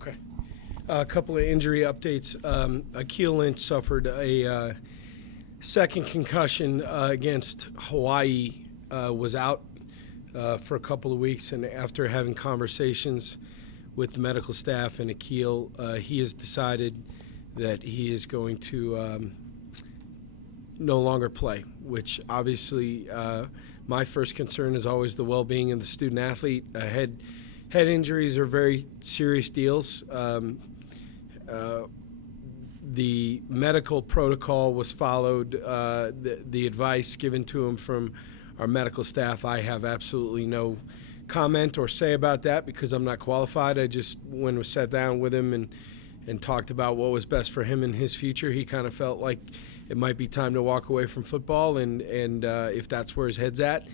Okay. A couple of injury updates. Akeel Lynch suffered a second concussion against Hawaii, was out for a couple of weeks, and after having conversations with the medical staff and Akeel, he has decided that he is going to no longer play, which obviously my first concern is always the well-being of the student athlete. Head injuries are very serious deals. The medical protocol was followed. The advice given to him from our medical staff, I have absolutely no comment or say about that because I'm not qualified. I just, when we sat down with him and talked about what was best for him in his future, he kind of felt like it might be time to walk away from football, and if that's where his head's at,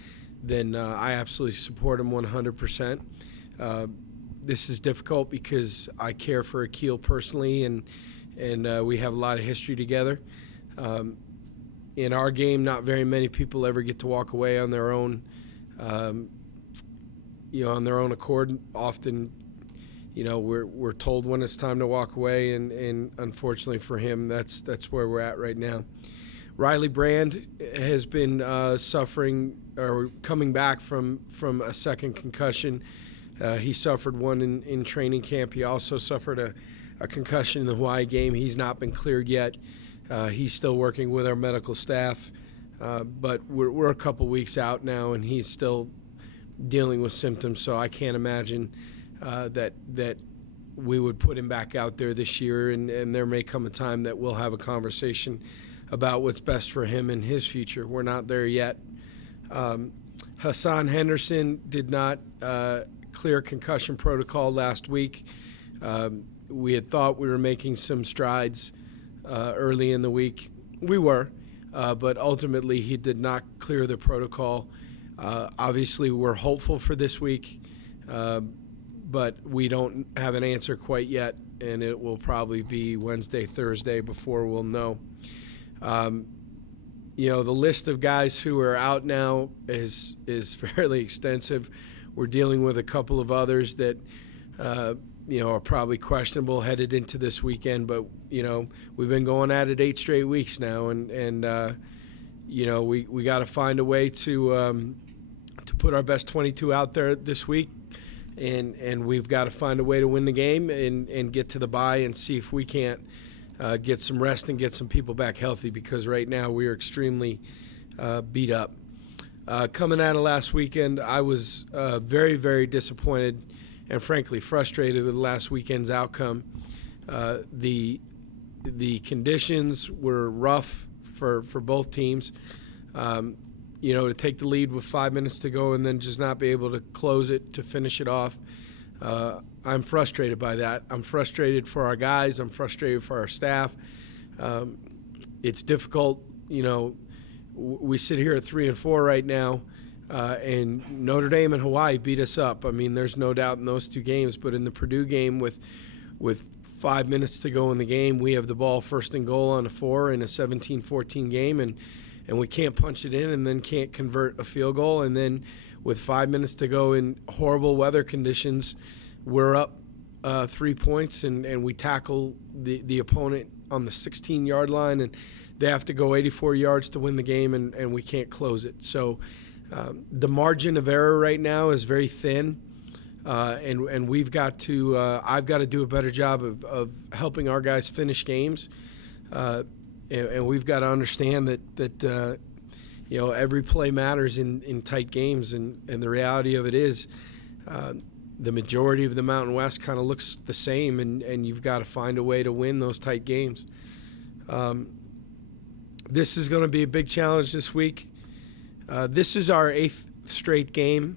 then I absolutely support him 100%. This is difficult because I care for Akeel personally, and we have a lot of history together. In our game, not very many people ever get to walk away on their own, on their own accord. Often, we're told when it's time to walk away, and unfortunately for him, that's where we're at right now. Riley Brand has been suffering or coming back from a second concussion. He suffered one in training camp. He also suffered a concussion in the Hawaii game. He's not been cleared yet. He's still working with our medical staff, but we're a couple weeks out now, and he's still dealing with symptoms. So I can't imagine that we would put him back out there this year, and there may come a time that we'll have a conversation about what's best for him and his future. We're not there yet. Hassan Henderson did not clear concussion protocol last week. We had thought we were making some strides early in the week. We were, but ultimately he did not clear the protocol. Obviously, we're hopeful for this week, but we don't have an answer quite yet, and it will probably be Wednesday, Thursday before we'll know. The list of guys who are out now is fairly extensive. We're dealing with a couple of others that are probably questionable headed into this weekend, but we've been going at it 8 straight weeks now, and we got to find a way to put our best 22 out there this week, and we've got to find a way to win the game and get to the bye and see if we can't get some rest and get some people back healthy, because right now we are extremely beat up. Coming out of last weekend, I was very, very disappointed and frankly frustrated with last weekend's outcome. The conditions were rough for both teams. To take the lead with 5 minutes to go and then just not be able to close it, to finish it off. I'm frustrated by that. I'm frustrated for our guys. I'm frustrated for our staff. It's difficult. We sit here at 3-4 right now, and Notre Dame and Hawaii beat us up. I mean, there's no doubt in those two games. But in the Purdue game, with 5 minutes to go in the game, we have the ball first and goal on a 4 in a 17-14 game, and we can't punch it in, and then can't convert a field goal. And then with 5 minutes to go in horrible weather conditions, we're up 3 points, and we tackle the opponent on the 16-yard line, and they have to go 84 yards to win the game, and we can't close it. So the margin of error right now is very thin, and we've got to I've got to do a better job of helping our guys finish games, and we've got to understand that every play matters in tight games, and the reality of it is the majority of the Mountain West kind of looks the same, and you've got to find a way to win those tight games. This is going to be a big challenge this week. This is our 8th straight game.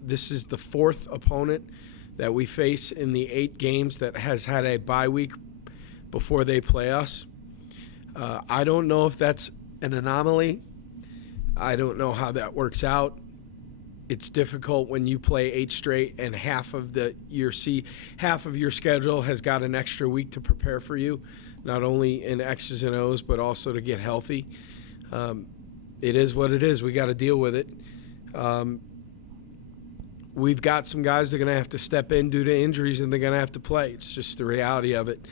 This is the 4th opponent that we face in the 8 games that has had a bye week before they play us. I don't know if that's an anomaly. I don't know how that works out. It's difficult when you play 8 straight and half of your schedule has got an extra week to prepare for you, not only in X's and O's, but also to get healthy. It is what it is. We got to deal with it. we've got some guys that are going to have to step in due to injuries, and they're going to have to play. It's just the reality of it.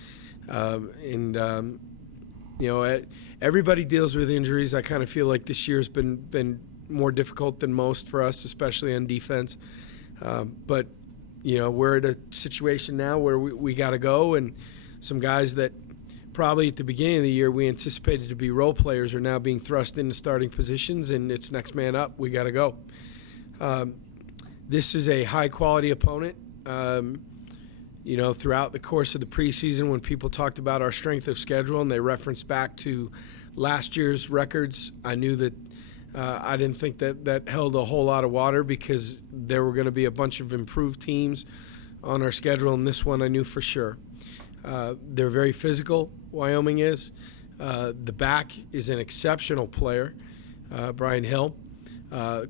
Everybody deals with injuries. I kind of feel like this year's been more difficult than most for us, especially on defense. But we're at a situation now where we got to go, and some guys that probably at the beginning of the year we anticipated to be role players are now being thrust into starting positions, and it's next man up. We got to go. This is a high-quality opponent. Throughout the course of the preseason, when people talked about our strength of schedule and they referenced back to last year's records, I knew that I didn't think that held a whole lot of water, because there were going to be a bunch of improved teams on our schedule, and this one I knew for sure. They're very physical, Wyoming is. The back is an exceptional player, Brian Hill.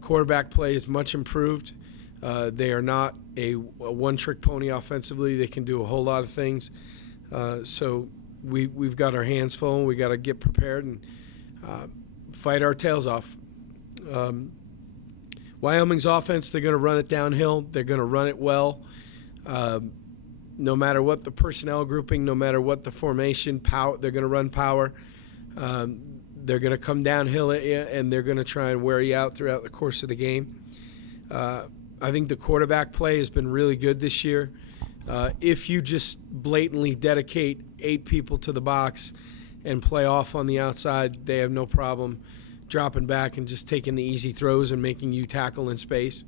Quarterback play is much improved. They are not a one-trick pony offensively. They can do a whole lot of things. So we've got our hands full, and we got to get prepared and fight our tails off. Wyoming's offense, they're going to run it downhill. They're going to run it well. No matter what the personnel grouping, no matter what the formation, they're going to run power. They're going to come downhill at you, and they're going to try and wear you out throughout the course of the game. I think the quarterback play has been really good this year. If you just blatantly dedicate 8 people to the box and play off on the outside, they have no problem dropping back and just taking the easy throws and making you tackle in space.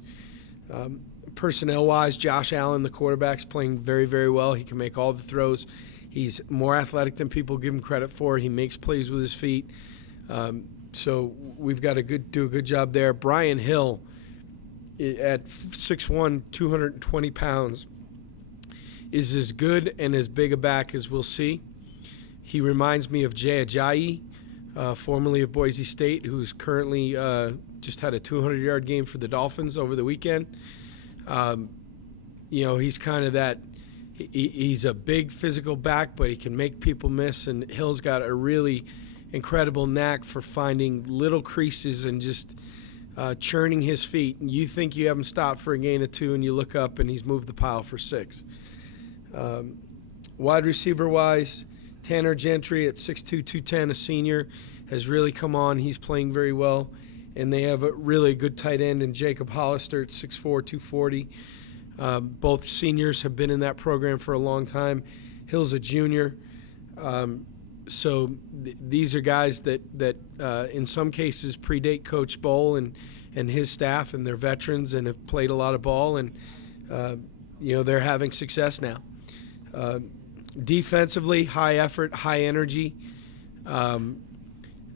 Personnel-wise, Josh Allen, the quarterback's playing very, very well. He can make all the throws. He's more athletic than people give him credit for. He makes plays with his feet. So we've got to do a good job there. Brian Hill, at 6'1", 220 pounds, is as good and as big a back as we'll see. He reminds me of Jay Ajayi, formerly of Boise State, who's currently just had a 200-yard game for the Dolphins over the weekend. He's kind of that. He's a big physical back, but he can make people miss, and Hill's got a really incredible knack for finding little creases and just churning his feet. And you think you have him stopped for a gain of 2, and you look up, and he's moved the pile for 6. Wide receiver-wise, Tanner Gentry at 6'2", 210, a senior, has really come on. He's playing very well. And they have a really good tight end in Jacob Hollister at 6'4", 240. Both seniors have been in that program for a long time. Hill's a junior. So these are guys that in some cases predate Coach Bowl and his staff, and they're veterans and have played a lot of ball, and they're having success now. Defensively, high effort, high energy.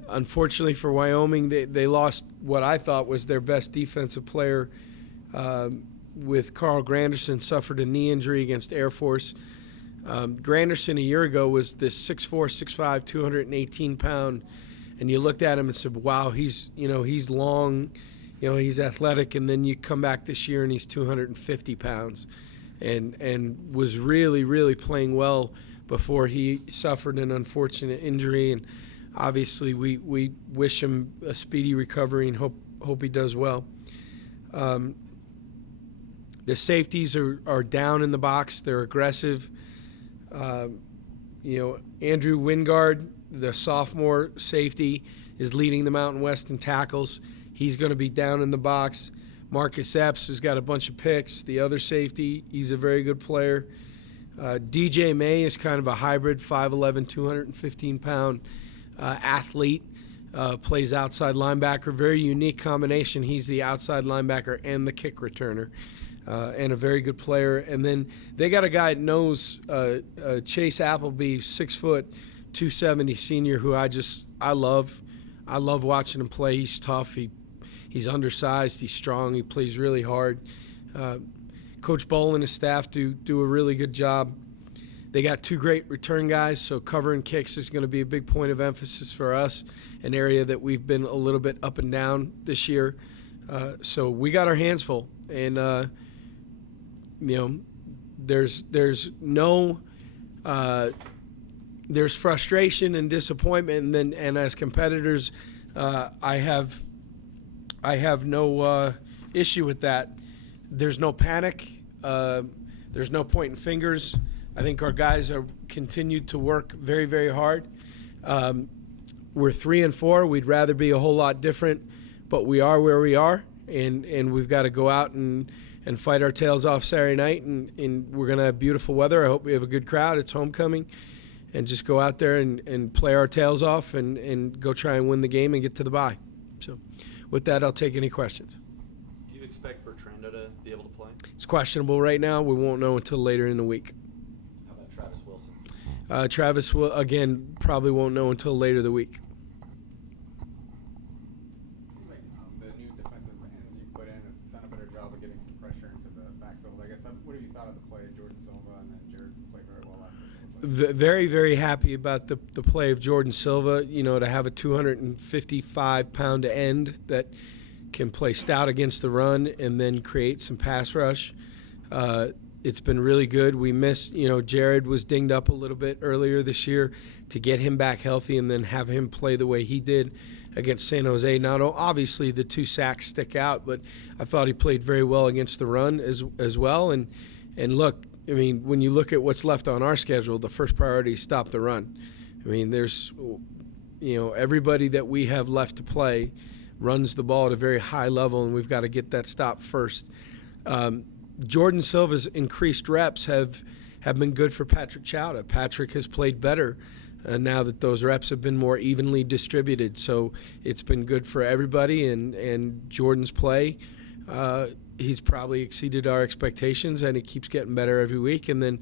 Unfortunately for Wyoming, they lost what I thought was their best defensive player with Carl Granderson, suffered a knee injury against Air Force. Granderson a year ago was this 6'4", 6'5", 218-pound, and you looked at him and said, wow, he's long, he's athletic, and then you come back this year and he's 250 pounds and was really, really playing well before he suffered an unfortunate injury. And obviously we wish him a speedy recovery and hope he does well. The safeties are down in the box. They're aggressive. Andrew Wingard, the sophomore safety, is leading the Mountain West in tackles. He's going to be down in the box. Marcus Epps has got a bunch of picks. The other safety, he's a very good player. DJ May is kind of a hybrid, 5'11", 215-pound athlete. Plays outside linebacker. Very unique combination. He's the outside linebacker and the kick returner. And a very good player. And then they got a guy that knows Chase Appleby, 6 foot, 270 senior, who I love. I love watching him play. He's tough. He's undersized. He's strong. He plays really hard. Coach Bowl and his staff do a really good job. They got 2 great return guys, so covering kicks is going to be a big point of emphasis for us, an area that we've been a little bit up and down this year. So we got our hands full, and there's frustration and disappointment, and as competitors, I have no issue with that. there's no panic. There's no pointing fingers. I think our guys are continued to work very, very hard. We're 3-4. We'd rather be a whole lot different, but we are where we are, and we've got to go out and fight our tails off Saturday night, and we're going to have beautiful weather. I hope we have a good crowd. It's homecoming, and just go out there and play our tails off and go try and win the game and get to the bye. So with that, I'll take any questions. Do you expect Bertrando to be able to play? It's questionable right now. We won't know until later in the week. How about Travis Wilson? Travis will, again, probably won't know until later the week. Seems like the new defensive ends you put in have done a better job of getting some pressure into the backfield. I guess, what have you thought of the play of Jordan Silva, and then Jarred played very well last week? Very, very happy about the play of Jordan Silva. You know, to have a 255-pound end that can play stout against the run and then create some pass rush. It's been really good. We missed, Jarred was dinged up a little bit earlier this year. To get him back healthy and then have him play the way he did against San Jose. Not obviously the 2 sacks stick out, but I thought he played very well against the run as well. And look, I mean, when you look at what's left on our schedule, the first priority is stop the run. I mean, there's, everybody that we have left to play runs the ball at a very high level, and we've got to get that stop first. Jordan Silva's increased reps have been good for Patrick Chowda. Patrick has played better now that those reps have been more evenly distributed. So it's been good for everybody, and Jordan's play, he's probably exceeded our expectations, and it keeps getting better every week. And then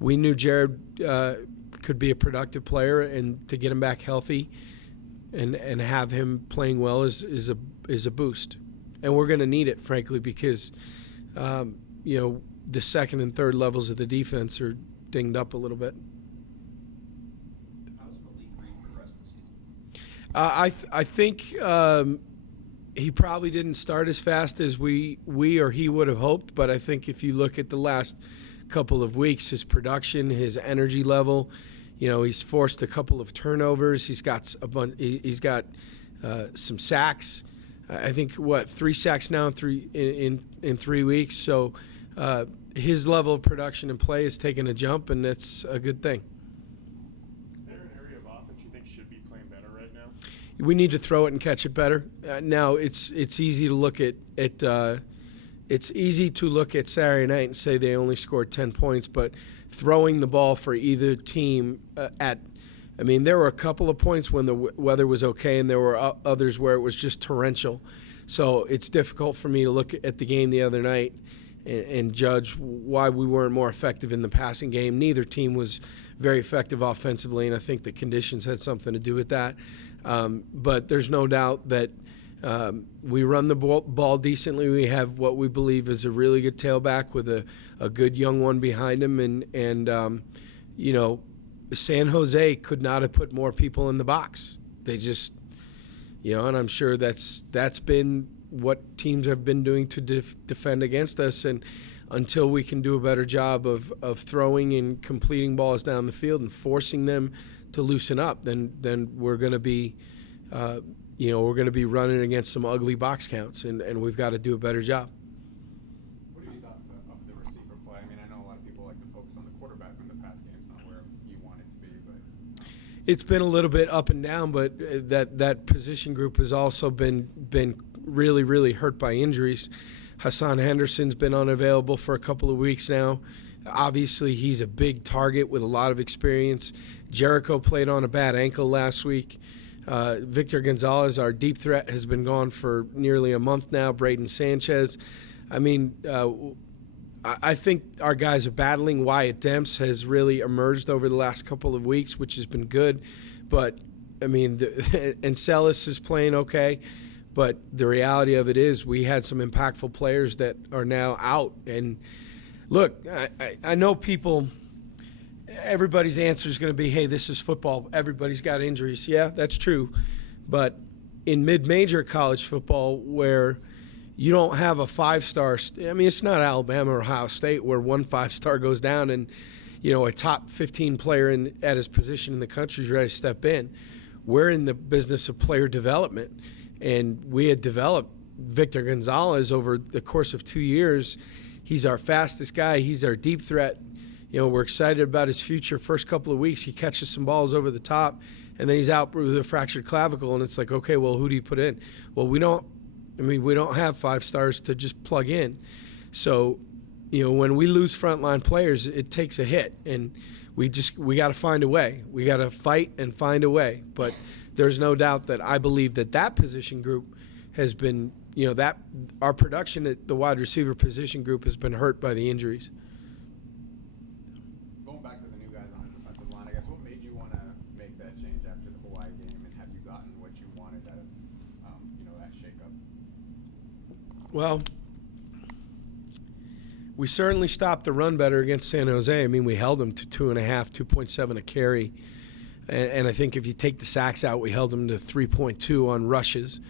we knew Jarred could be a productive player, and to get him back healthy and have him playing well is a boost. And we're going to need it, frankly, because the second and third levels of the defense are dinged up a little bit. How does Malik Reed progress this season? I think he probably didn't start as fast as we or he would have hoped, but I think if you look at the last couple of weeks, his production, his energy level, he's forced a couple of turnovers. He's got some sacks. I think 3 sacks now in 3 weeks. So his level of production and play has taken a jump, and that's a good thing. Is there an area of offense you think should be playing better right now? We need to throw it and catch it better. Now it's easy to look at Saturday night and say they only scored 10 points, but throwing the ball for either team there were a couple of points when the weather was okay, and there were others where it was just torrential. So it's difficult for me to look at the game the other night and judge why we weren't more effective in the passing game. Neither team was very effective offensively, and I think the conditions had something to do with that. But there's no doubt that we run the ball decently. We have what we believe is a really good tailback with a good young one behind him, and San Jose could not have put more people in the box. They just, and I'm sure that's been what teams have been doing to defend against us. And until we can do a better job of throwing and completing balls down the field and forcing them to loosen up, then we're going to be, running against some ugly box counts, and we've got to do a better job. What have you thought of the receiver play? I mean, I know a lot of people like to focus on the quarterback when the pass game's not where you want it to be, but it's been a little bit up and down, but that position group has also been really, really hurt by injuries. Hassan Henderson's been unavailable for a couple of weeks now. Obviously, he's a big target with a lot of experience. Jericho played on a bad ankle last week. Victor Gonzalez, our deep threat, has been gone for nearly a month now. Braden Sanchez. I mean, I think our guys are battling. Wyatt Demps has really emerged over the last couple of weeks, which has been good. But, I mean, Encelis is playing okay. But the reality of it is we had some impactful players that are now out. And, look, I know people – everybody's answer is going to be, hey, this is football. Everybody's got injuries. Yeah, that's true. But in mid-major college football where you don't have a 5-star – it's not Alabama or Ohio State where one 5-star goes down and, a top 15 player at his position in the country is ready to step in. We're in the business of player development. And we had developed Victor Gonzalez over the course of 2 years. He's our fastest guy. He's our deep threat. We're excited about his future. First couple of weeks, he catches some balls over the top, and then he's out with a fractured clavicle, and it's like, okay, well, who do you put in? Well, we don't have 5 stars to just plug in. So, when we lose frontline players, it takes a hit, and we got to find a way. We got to fight and find a way. But there's no doubt that I believe that position group has been, that our production at the wide receiver position group has been hurt by the injuries. Going back to the new guys on the defensive line, I guess what made you want to make that change after the Hawaii game, and have you gotten what you wanted out of that shakeup? Well, we certainly stopped the run better against San Jose. I mean, we held them to 2.5, 2.7 a carry. And I think if you take the sacks out, we held them to 3.2 on rushes.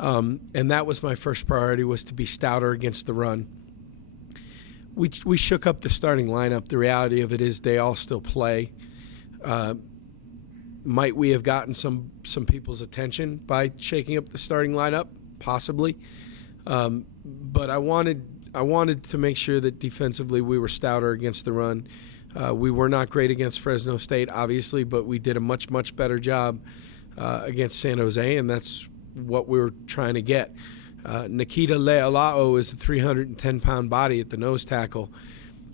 And that was my first priority, was to be stouter against the run. We shook up the starting lineup. The reality of it is they all still play. Might we have gotten some people's attention by shaking up the starting lineup? Possibly. But I wanted to make sure that defensively we were stouter against the run. We were not great against Fresno State, obviously, but we did a much, much better job against San Jose, and that's what we were trying to get. Nikita Leala'o is a 310-pound body at the nose tackle.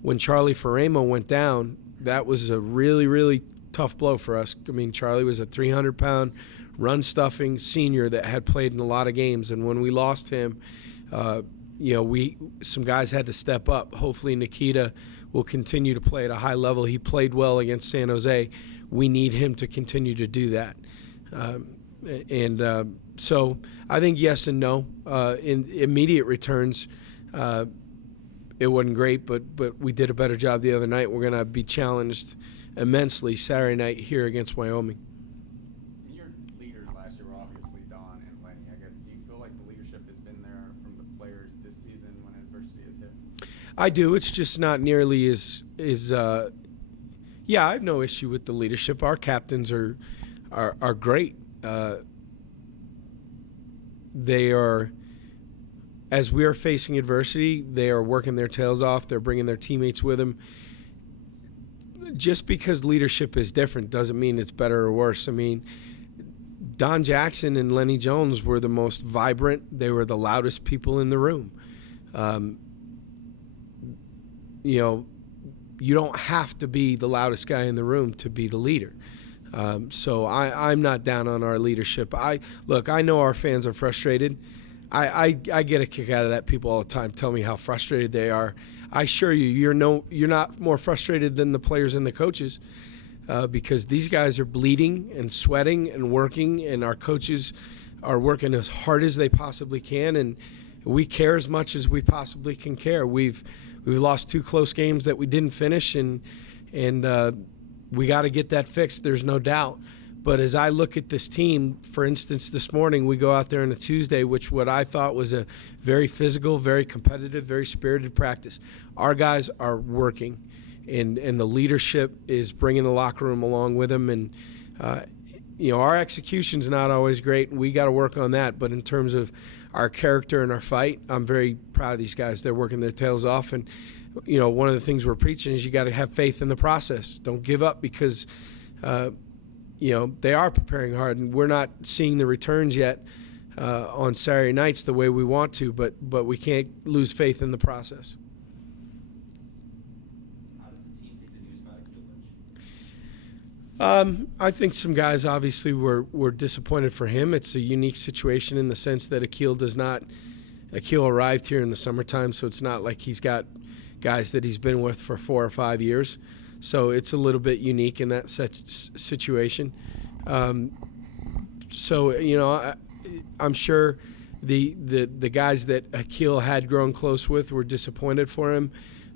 When Charlie Faremo went down, that was a really, really tough blow for us. I mean, Charlie was a 300-pound run-stuffing senior that had played in a lot of games, and when we lost him, some guys had to step up. Hopefully Nikita will continue to play at a high level. He played well against San Jose. We need him to continue to do that. So I think yes and no. In immediate returns, it wasn't great, but we did a better job the other night. We're going to be challenged immensely Saturday night here against Wyoming. Your leaders last year were obviously Don and Lenny. I guess, do you feel like the leadership has been there from the players this season when adversity has hit? I do. It's just not nearly as I have no issue with the leadership. Our captains are great. They are, as we are facing adversity, they are working their tails off. They're bringing their teammates with them. Just because leadership is different doesn't mean it's better or worse. I mean, Don Jackson and Lenny Jones were the most vibrant. They were the loudest people in the room. You don't have to be the loudest guy in the room to be the leader. So I'm not down on our leadership. I know our fans are frustrated. I get a kick out of that. People all the time tell me how frustrated they are. I assure you, you're not more frustrated than the players and the coaches, because these guys are bleeding and sweating and working, and our coaches are working as hard as they possibly can, and we care as much as we possibly can care. We've lost 2 close games that we didn't finish, and we got to get that fixed. There's no doubt. But as I look at this team, for instance, this morning we go out there on a Tuesday, which what I thought was a very physical, very competitive, very spirited practice. Our guys are working, and the leadership is bringing the locker room along with them. And our execution's not always great, and we got to work on that. But in terms of our character and our fight, I'm very proud of these guys. They're working their tails off, and one of the things we're preaching is you got to have faith in the process. Don't give up, because they are preparing hard, and we're not seeing the returns yet on Saturday nights the way we want to, but we can't lose faith in the process. How did the team take the news about Akil Lynch? I think some guys obviously were disappointed for him. It's a unique situation in the sense that Akil arrived here in the summertime, so it's not like he's got guys that he's been with for 4 or 5 years. So it's a little bit unique in that situation. I'm sure the guys that Akil had grown close with were disappointed for him.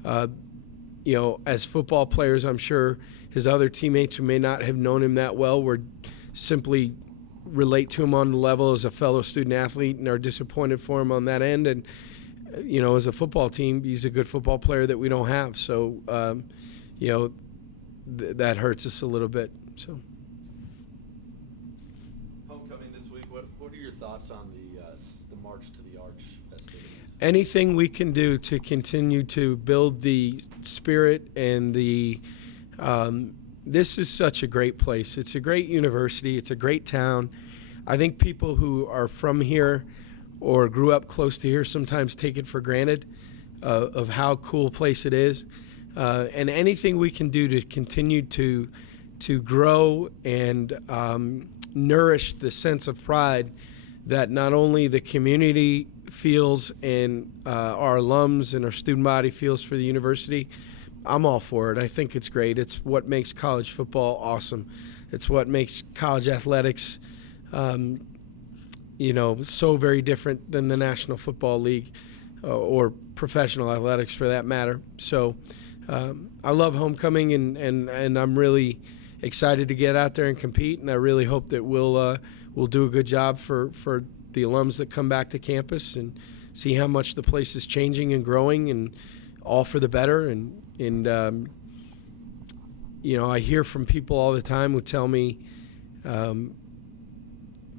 As football players, I'm sure his other teammates who may not have known him that well were simply relate to him on the level as a fellow student athlete and are disappointed for him on that end. And, as a football team, he's a good football player that we don't have. So, that hurts us a little bit. So, Homecoming this week. What are your thoughts on the march to the Arch anything we can do to continue to build the spirit and the this is such a great place. It's a great university. It's a great town. I think people who are from here or grew up close to here sometimes take it for granted of how cool a place it is. And anything we can do to continue to grow and nourish the sense of pride that not only the community feels and our alums and our student body feels for the university, I'm all for it. I think it's great. It's what makes college football awesome. It's what makes college athletics, so very different than the National Football League or professional athletics for that matter. So I love homecoming, and I'm really excited to get out there and compete, and I really hope that we'll do a good job for the alums that come back to campus and see how much the place is changing and growing, and all for the better. And I hear from people all the time who tell me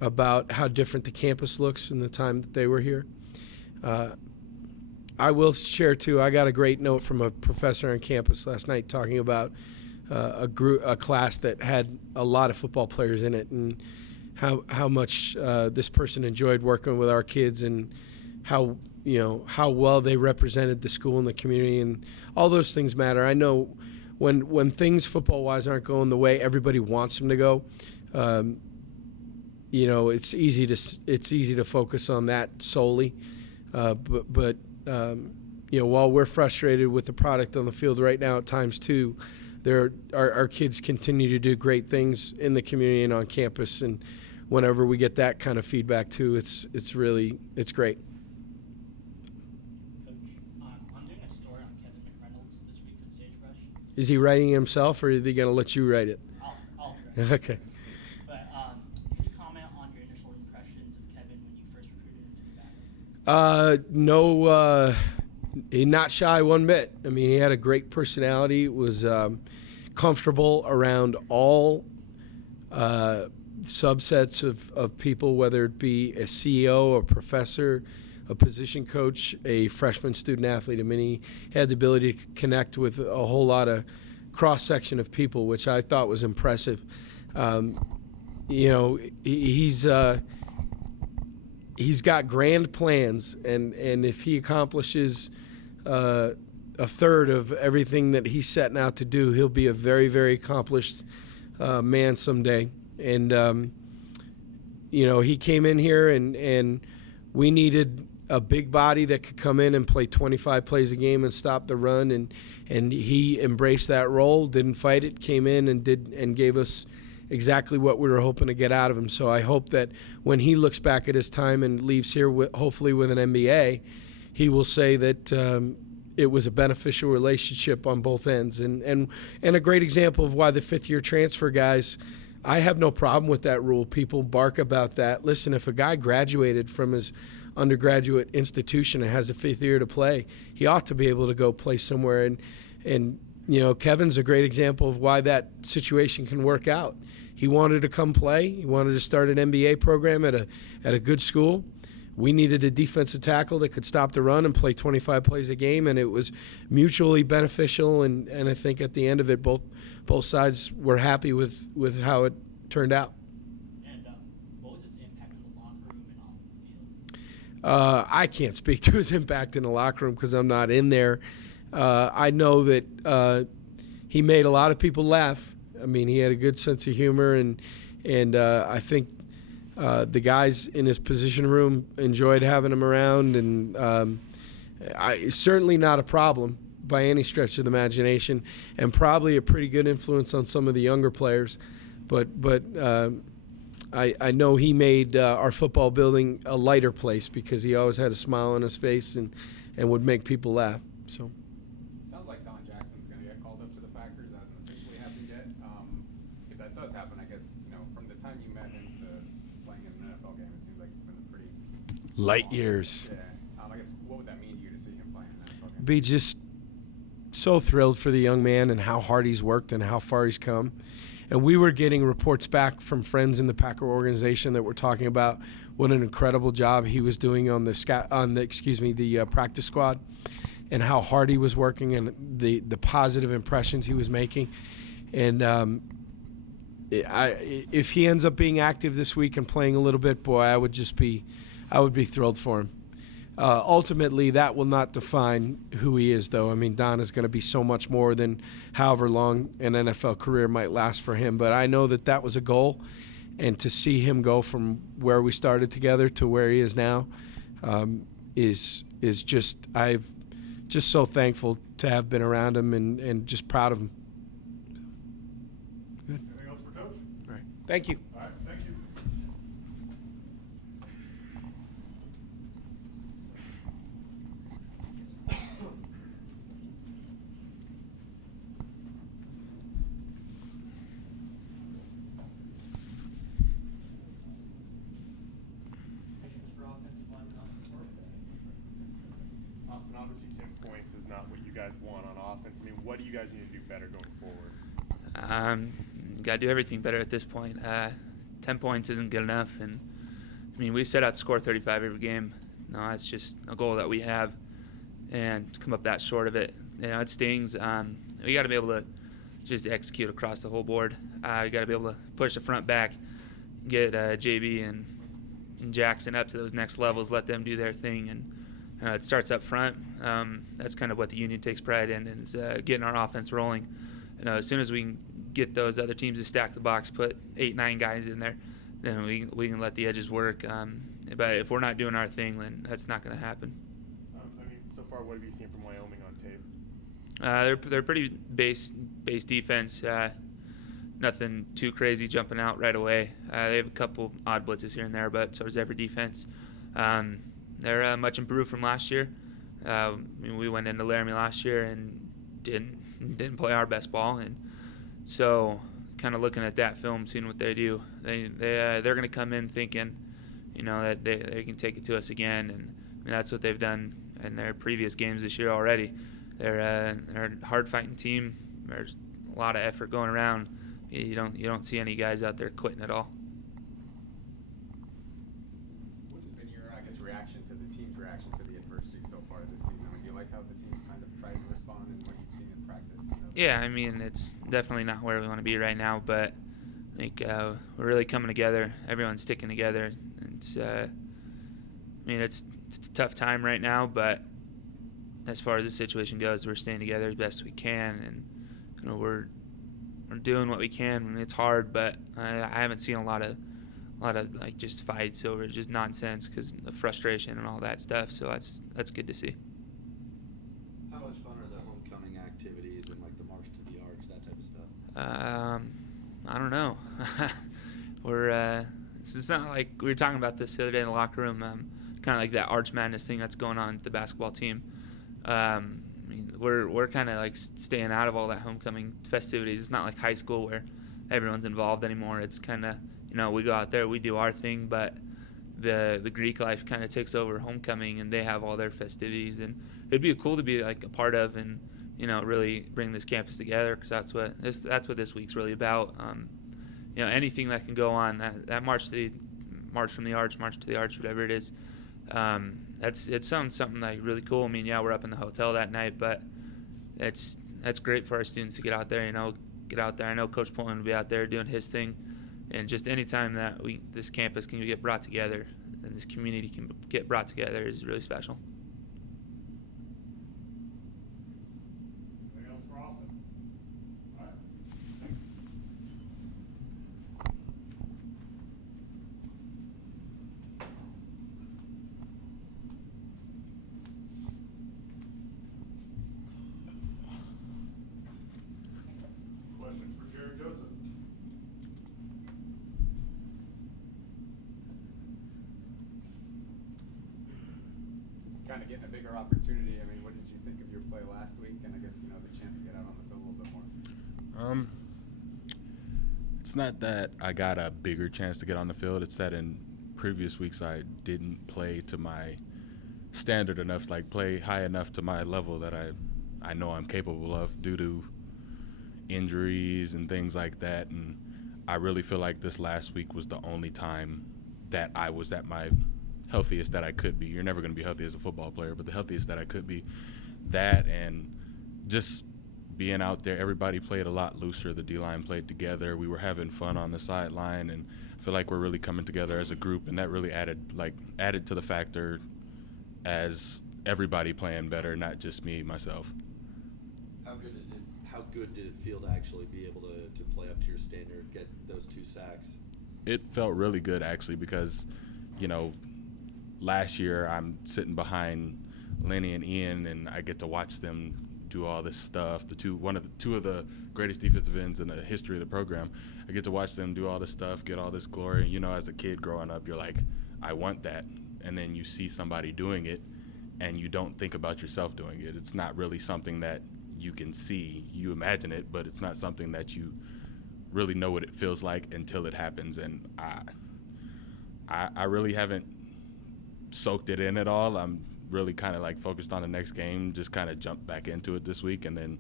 about how different the campus looks from the time that they were here. I will share too, I got a great note from a professor on campus last night talking about a class that had a lot of football players in it, and how much this person enjoyed working with our kids, and how well they represented the school and the community, and all those things matter. I know when things football-wise aren't going the way everybody wants them to go, it's easy to focus on that solely. But while we're frustrated with the product on the field right now at times too, our kids continue to do great things in the community and on campus, and whenever we get that kind of feedback too, it's great. Coach, I'm doing a story on Kevin McReynolds this week for the Sagebrush. Is he writing it himself, or is he going to let you write it? I'll write it. Okay. But can you comment on your initial impressions of Kevin when you first recruited him to the Battle? No, he's not shy one bit. I mean, he had a great personality, was comfortable around all subsets of people, whether it be a CEO, a professor, a position coach, a freshman student athlete. I mean, he had the ability to connect with a whole lot of cross-section of people, which I thought was impressive. He's got grand plans, and if he accomplishes a third of everything that he's setting out to do, he'll be a very, very accomplished man someday. And he came in here, and we needed a big body that could come in and play 25 plays a game and stop the run, and he embraced that role, didn't fight it, came in and gave us exactly what we were hoping to get out of him. So I hope that when he looks back at his time and leaves here hopefully with an MBA, he will say that it was a beneficial relationship on both ends, and a great example of why the fifth-year transfer guys, I have no problem with that rule. People bark about that. Listen, if a guy graduated from his undergraduate institution and has a fifth year to play, he ought to be able to go play somewhere. And Kevin's a great example of why that situation can work out. He wanted to come play. He wanted to start an MBA program at a good school. We needed a defensive tackle that could stop the run and play 25 plays a game, and it was mutually beneficial. And I think at the end of it, both sides were happy with how it turned out. And what was his impact in the locker room and off the field? I can't speak to his impact in the locker room because I'm not in there. I know that he made a lot of people laugh. I mean, he had a good sense of humor, and I think the guys in his position room enjoyed having him around, and certainly not a problem by any stretch of the imagination, and probably a pretty good influence on some of the younger players. But I know he made our football building a lighter place because he always had a smile on his face and would make people laugh. So. Sounds like Don Jackson's going to get called up to the Packers. Hasn't officially happened yet. If that does happen, I guess from the time you met him to playing in an NFL game, it seems like it's been a pretty Light years. Yeah. I guess what would that mean to you to see him playing in an NFL game? Be just so thrilled for the young man and how hard he's worked and how far he's come. And we were getting reports back from friends in the Packer organization that were talking about what an incredible job he was doing on the practice squad, and how hard he was working, and the positive impressions he was making. And if he ends up being active this week and playing a little bit, boy, I would be thrilled for him. Ultimately, that will not define who he is, though. I mean, Don is going to be so much more than however long an NFL career might last for him. But I know that was a goal, and to see him go from where we started together to where he is now is just I'm just so thankful to have been around him and just proud of him. Good. Anything else for Coach? All right. Thank you. All right, thank you. Austin, obviously 10 points is not what you guys want on offense. I mean, what do you guys need to do better going forward? Got to do everything better at this point. 10 points isn't good enough, and I mean, we set out to score 35 every game. No, that's just a goal that we have, and to come up that short of it, it stings. We got to be able to just execute across the whole board. We got to be able to push the front back, get JB and Jackson up to those next levels, let them do their thing, and it starts up front. That's kind of what the Union takes pride in, and it's getting our offense rolling. As soon as we can get those other teams to stack the box, put 8-9 guys in there, then we can let the edges work. But if we're not doing our thing, then that's not going to happen. I mean, so far, what have you seen from Wyoming on tape? They're pretty base defense. Nothing too crazy jumping out right away. They have a couple odd blitzes here and there, but so does every defense. They're much improved from last year. I mean, we went into Laramie last year and didn't play our best ball, and so kind of looking at that film, seeing what they do, they're going to come in thinking, that they can take it to us again, and I mean, that's what they've done in their previous games this year already. They're a hard-fighting team. There's a lot of effort going around. You don't see any guys out there quitting at all. What has been your, reaction to the team's reaction to the adversity so far this season? I mean, do you like how the team's kind of tried to respond and what you've seen in practice? Yeah, I mean, it's definitely not where we want to be right now, but I think we're really coming together. Everyone's sticking together. It's, it's a tough time right now, but as far as the situation goes, we're staying together as best we can, and we're doing what we can. I mean, it's hard, but I haven't seen a lot of like just fights over just nonsense because of frustration and all that stuff. So that's good to see. How much fun are the homecoming activities and like the march to the arch, that type of stuff? I don't know. It's not like we were talking about this the other day in the locker room. Kind of like that Arch Madness thing that's going on with the basketball team. I mean, we're kind of like staying out of all that homecoming festivities. It's not like high school where everyone's involved anymore. It's kind of, we go out there, we do our thing, but the Greek life kind of takes over homecoming, and they have all their festivities, and it'd be cool to be like a part of and really bring this campus together, because that's what this week's really about. Anything that can go on, that march from the arch, march to the arch, whatever it is. It sounds something like really cool. I mean, yeah, we're up in the hotel that night, but that's great for our students to get out there. Get out there. I know Coach Pollian will be out there doing his thing, and just any time that this campus can get brought together and this community can get brought together is really special. Anything else for Austin? All right. Thank you. Questions for Jarid Joseph? Kind of getting a bigger opportunity. I mean, what did you think of your play last week? And I guess, the chance to get out on the field a little bit more. It's not that I got a bigger chance to get on the field. It's that in previous weeks I didn't play to my standard enough, like play high enough to my level that I know I'm capable of due to injuries and things like that. And I really feel like this last week was the only time that I was at my healthiest that I could be. You're never going to be healthy as a football player, but the healthiest that I could be. That and just being out there, everybody played a lot looser. The D-line played together. We were having fun on the sideline, and I feel like we're really coming together as a group, and that really added to the factor as everybody playing better, not just me, myself. How good did it feel to actually be able to play up to your standard, get those 2 sacks? It felt really good, actually, because, last year I'm sitting behind Lenny and Ian, and I get to watch them do all this stuff. Two of the greatest defensive ends in the history of the program. I get to watch them do all this stuff, get all this glory. And, as a kid growing up, you're like, I want that. And then you see somebody doing it, and you don't think about yourself doing it. It's not really something that you can see. You imagine it, but it's not something that you really know what it feels like until it happens. And I really haven't soaked it in at all. I'm really kind of focused on the next game, just kind of jumped back into it this week, and then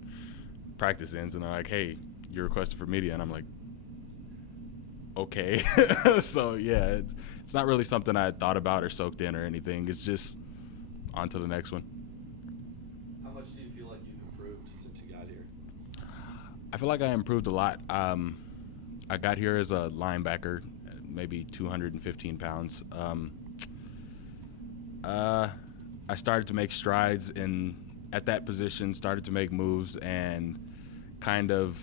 practice ends and they're like, hey, you're requested for media, and I'm like, okay. So yeah, it's not really something I thought about or soaked in or anything. It's just on to the next one. How much do you feel like you've improved since you got here? I feel like I improved a lot. I got here as a linebacker, maybe 215 pounds. I started to make strides at that position, started to make moves, and kind of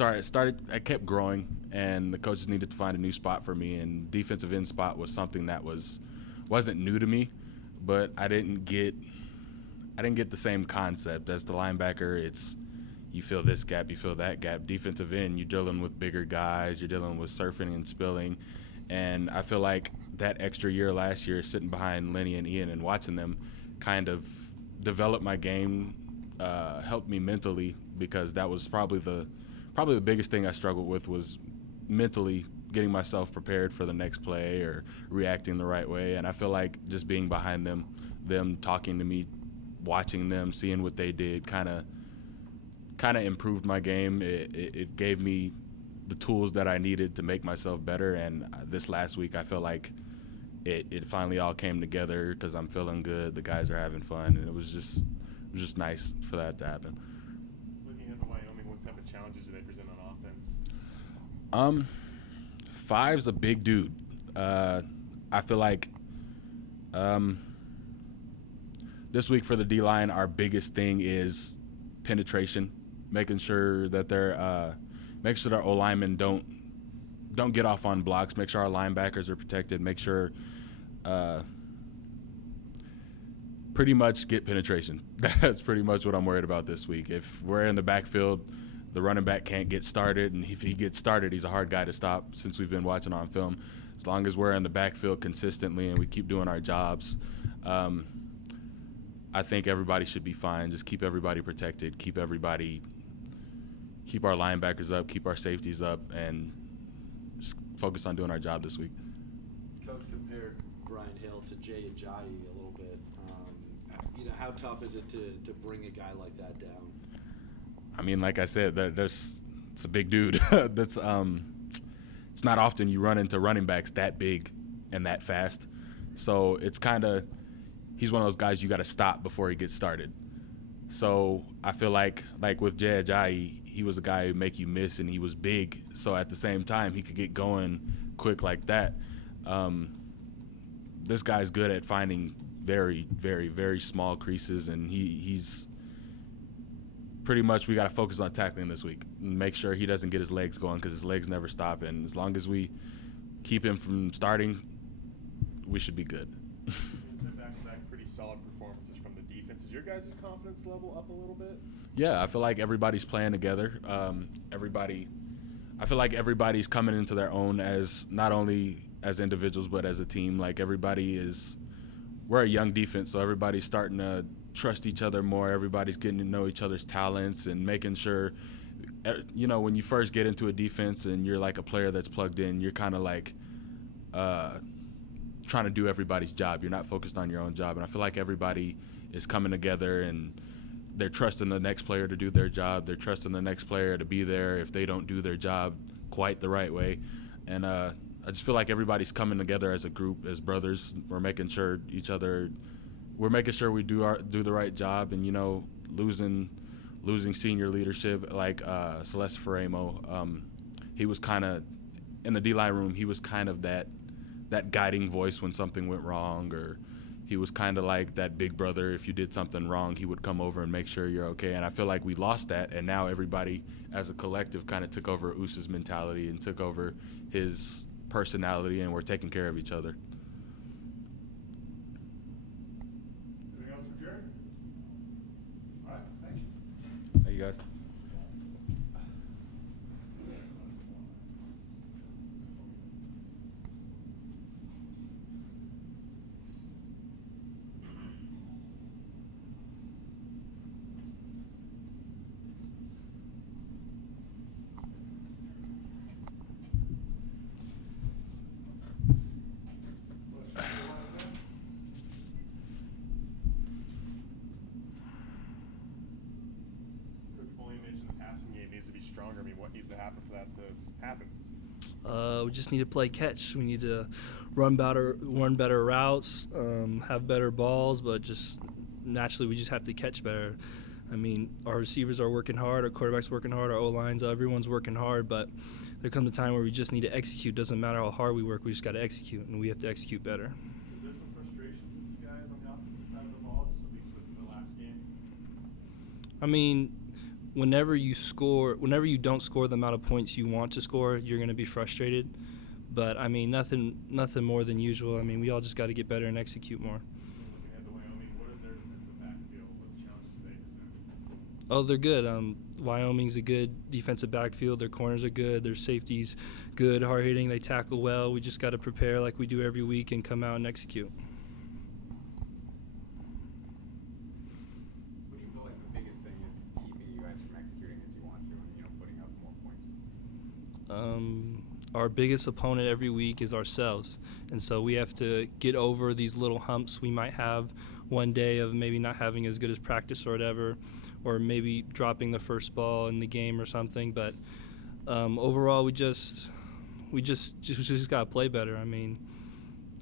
I kept growing, and the coaches needed to find a new spot for me, and defensive end spot was something that wasn't new to me, but I didn't get the same concept as the linebacker. It's you fill this gap, you fill that gap. Defensive end, you're dealing with bigger guys, you're dealing with surfing and spilling, and I feel like that extra year last year sitting behind Lenny and Ian and watching them kind of develop my game helped me mentally, because that was probably the biggest thing I struggled with, was mentally getting myself prepared for the next play or reacting the right way. And I feel like just being behind them talking to me, watching them, seeing what they did kind of improved my game. It gave me the tools that I needed to make myself better. And this last week I felt like it finally all came together, because I'm feeling good, the guys are having fun, and it was just nice for that to happen. Looking at Wyoming, what type of challenges do they present on offense? Five's a big dude. I feel like this week for the D-line, our biggest thing is penetration, making sure that make sure our O-linemen don't get off on blocks, make sure our linebackers are protected, make sure pretty much get penetration. That's pretty much what I'm worried about this week. If we're in the backfield, the running back can't get started, and if he gets started, he's a hard guy to stop, since we've been watching on film. As long as we're in the backfield consistently and we keep doing our jobs, I think everybody should be fine. Just keep everybody protected, keep our linebackers up, keep our safeties up, and just focus on doing our job this week. Coach compared Brian Hill to Jarid Joseph a little bit. How tough is it to bring a guy like that down? I mean, like I said, it's a big dude. It's not often you run into running backs that big and that fast. So it's he's one of those guys you got to stop before he gets started. So I feel like with Jarid Joseph, he was a guy who make you miss, and he was big. So at the same time, he could get going quick like that. This guy's good at finding very, very, very small creases, and he's pretty much, we got to focus on tackling this week and make sure he doesn't get his legs going, because his legs never stop. And as long as we keep him from starting, we should be good. Back-to-back pretty solid performances from the defense. Is your guys' confidence level up a little bit? Yeah, I feel like everybody's playing together. I feel like everybody's coming into their own, as not only as individuals but as a team. Like we're a young defense, so everybody's starting to trust each other more. Everybody's getting to know each other's talents and making sure, when you first get into a defense and you're like a player that's plugged in, you're kind of like trying to do everybody's job. You're not focused on your own job. And I feel like everybody is coming together and they're trusting the next player to do their job. They're trusting the next player to be there if they don't do their job quite the right way. And I just feel like everybody's coming together as a group, as brothers. We're making sure we do the right job. And, you know, losing senior leadership like Celeste Ferramo, he was kind of in the D-line room. He was kind of that guiding voice when something went wrong, or he was kind of like that big brother. If you did something wrong, he would come over and make sure you're okay. And I feel like we lost that, and now everybody as a collective kind of took over Us's mentality and took over his personality, and we're taking care of each other. Anything else for Jarred? All right, thank you. Thank you, guys. Coach Pollian mentioned the passing game needs to be stronger. I mean, what needs to happen for that to happen? We just need to play catch. We need to run better routes, have better balls, but just naturally we just have to catch better. I mean, our receivers are working hard, our quarterback's working hard, our O-lines, everyone's working hard, but there comes a time where we just need to execute. Doesn't matter how hard we work, we just got to execute, and we have to execute better. Is there some frustrations with you guys on the offensive side of the ball, just at least within the last game? I mean, whenever you don't score the amount of points you want to score, you're going to be frustrated. But, I mean, nothing more than usual. I mean, we all just got to get better and execute more. Looking ahead to Wyoming, what is their defensive backfield? What challenges do they present? Oh, they're good. Wyoming's a good defensive backfield. Their corners are good. Their safety's good, hard-hitting. They tackle well. We just got to prepare like we do every week and come out and execute. What do you feel like the biggest thing is keeping you guys from executing as you want to and, you know, putting up more points? Our biggest opponent every week is ourselves. And so we have to get over these little humps we might have one day of maybe not having as good as practice or whatever, or maybe dropping the first ball in the game or something. But overall, we just got to play better. I mean,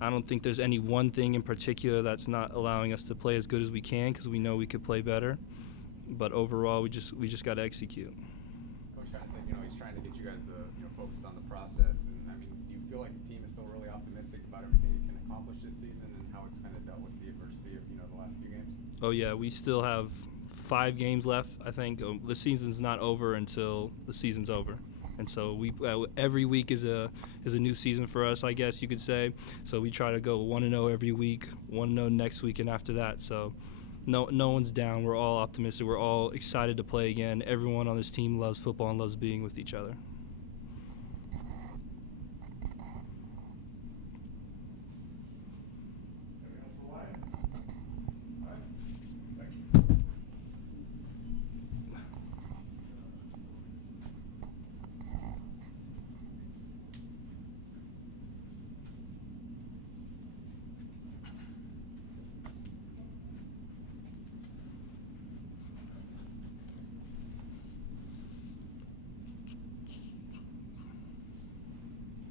I don't think there's any one thing in particular that's not allowing us to play as good as we can, because we know we could play better. But overall, we just got to execute. Coach kind of said, you know, he's trying to get you guys to, you know, focus on the process. And, I mean, do you feel like the team is still really optimistic about everything you can accomplish this season and how it's kind of dealt with the adversity of, you know, the last few games? Oh, yeah, we still have 5 games left, I think. The season's not over until the season's over. And so every week is a new season for us, I guess you could say. So we try to go 1-0 every week, 1-0 next week, and after that. So no one's down. We're all optimistic. We're all excited to play again. Everyone on this team loves football and loves being with each other. Anything else for Wyatt? All right, thank you.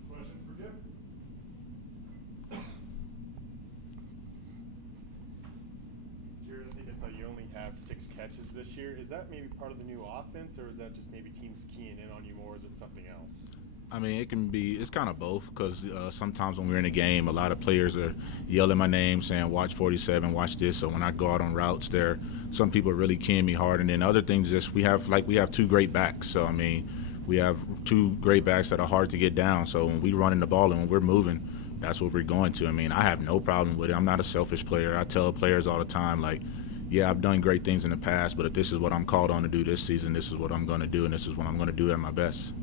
Questions for Gip? Jared, I think I saw you only have 6 catches this year. Is that maybe part of the new offense, or is that just maybe teams keying in on you more, or is it something else? I mean, it's kind of both, because sometimes when we're in a game, a lot of players are yelling my name, saying, watch 47, watch this. So when I go out on routes, some people are really keying me hard. And then other things, just we have 2 great backs. So, I mean, we have 2 great backs that are hard to get down. So when we running the ball and when we're moving, that's what we're going to. I mean, I have no problem with it. I'm not a selfish player. I tell players all the time, like, yeah, I've done great things in the past, but if this is what I'm called on to do this season, this is what I'm going to do, and this is what I'm going to do at my best.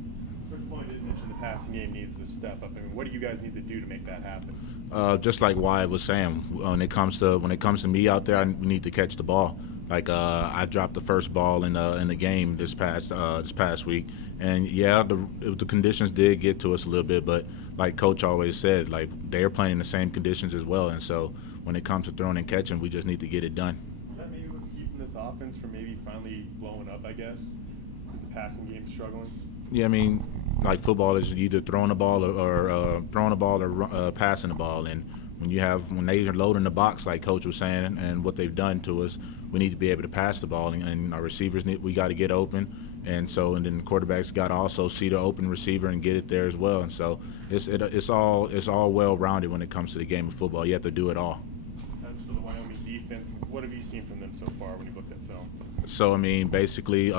Coach Pollian did mention the passing game needs to step up. I mean, what do you guys need to do to make that happen? Just like Wyatt was saying, when it comes to me out there, we need to catch the ball. Like I dropped the first ball in the game this past week, and yeah, the conditions did get to us a little bit, but like Coach always said, like they're playing in the same conditions as well, and so when it comes to throwing and catching, we just need to get it done. Is that maybe what's keeping this offense from maybe finally blowing up, I guess? Is the passing game struggling? Yeah, I mean, like football is either throwing the ball or passing the ball. And when they are loading the box, like Coach was saying, and what they've done to us, we need to be able to pass the ball, and our receivers we got to get open. And then the quarterbacks got to also see the open receiver and get it there as well. And so it's all well rounded when it comes to the game of football. You have to do it all. As for the Wyoming defense, what have you seen from them so far when you've looked at film? So I mean, basically,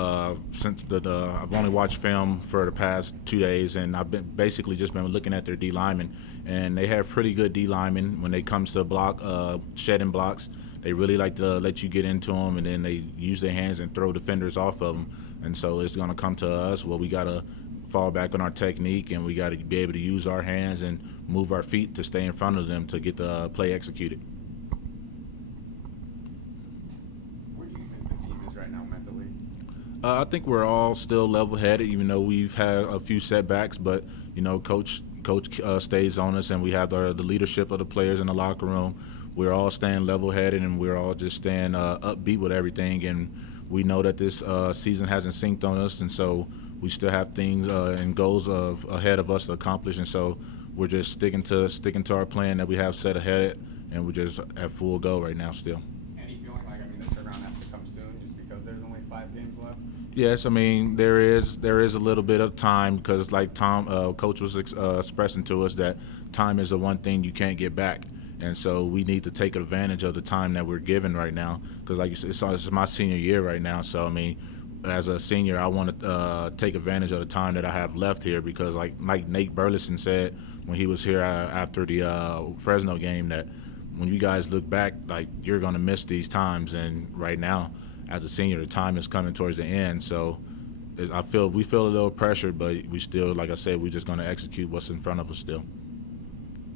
since I've only watched film for the past 2 days, and I've been looking at their D linemen, and they have pretty good D linemen when it comes to shedding blocks. They really like to let you get into them, and then they use their hands and throw defenders off of them. And so it's going to come to us. Well, we got to fall back on our technique, and we got to be able to use our hands and move our feet to stay in front of them to get the play executed. Where do you think the team is right now mentally? I think we're all still level-headed, even though we've had a few setbacks. But Coach stays on us, and we have the leadership of the players in the locker room. We're all staying level-headed, and we're all just staying upbeat with everything. And we know that this season hasn't synced on us, and so we still have things and goals ahead of us to accomplish. And so we're just sticking to our plan that we have set ahead, and we're just at full go right now still. Any feeling like, the turnaround has to come soon just because there's only 5 games left? Yes, I mean there is a little bit of time because, like Coach was expressing to us, that time is the one thing you can't get back. And so we need to take advantage of the time that we're given right now, because like you said, it's my senior year right now. So I mean, as a senior, I want to take advantage of the time that I have left here, because like Nate Burleson said when he was here after the Fresno game, that when you guys look back, like, you're going to miss these times. And right now, as a senior, the time is coming towards the end. So we feel a little pressure, but we still, like I said, we're just going to execute what's in front of us still.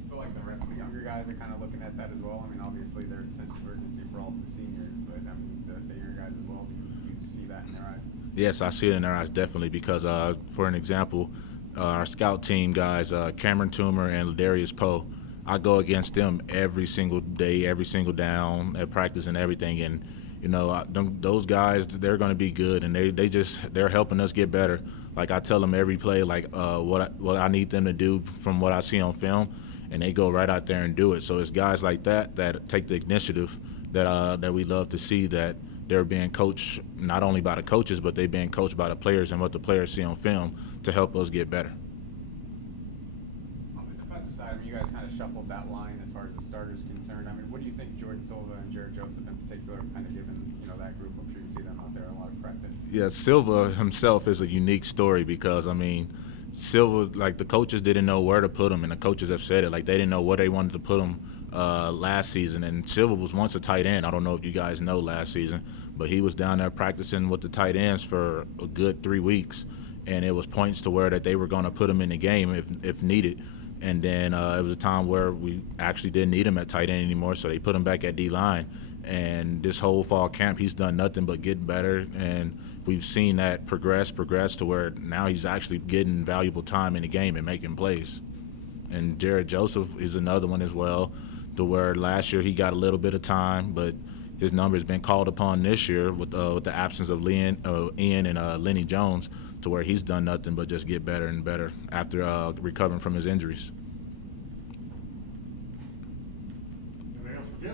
I feel like the rest of the younger guys are kind of looking at that as well. I mean, obviously there's a sense of urgency for all of the seniors, but I mean, the younger guys as well. Do you see that in their eyes? Yes, I see it in their eyes, definitely, because for an example, our scout team guys, Cameron Toomer and Ladarius Poe, I go against them every single day, every single down at practice and everything. And those guys, they're going to be good, and they're helping us get better. Like, I tell them every play, like what I need them to do from what I see on film, and they go right out there and do it. So it's guys like that take the initiative that we love to see, that they're being coached not only by the coaches, but they're being coached by the players and what the players see on film to help us get better. On the defensive side, I mean, you guys kind of shuffled that line as far as the starters concerned. I mean, what do you think Jordan Silva and Jarid Joseph in particular have kind of given that group? I'm sure you see them out there a lot of practice. Yeah, Silva himself is a unique story, because I mean, Silva, like, the coaches didn't know where to put him, and the coaches have said it, like, they didn't know where they wanted to put him last season. And Silva was once a tight end. I don't know if you guys know last season, but he was down there practicing with the tight ends for a good 3 weeks, and it was points to where that they were going to put him in the game if needed. And then it was a time where we actually didn't need him at tight end anymore, so they put him back at D-line. And this whole fall camp, he's done nothing but get better, and we've seen that progress to where now he's actually getting valuable time in the game and making plays. And Jarid Joseph is another one as well, to where last year he got a little bit of time, but his number has been called upon this year with the absence of Ian and Lenny Jones, to where he's done nothing but just get better and better after recovering from his injuries. Anything else for Kid?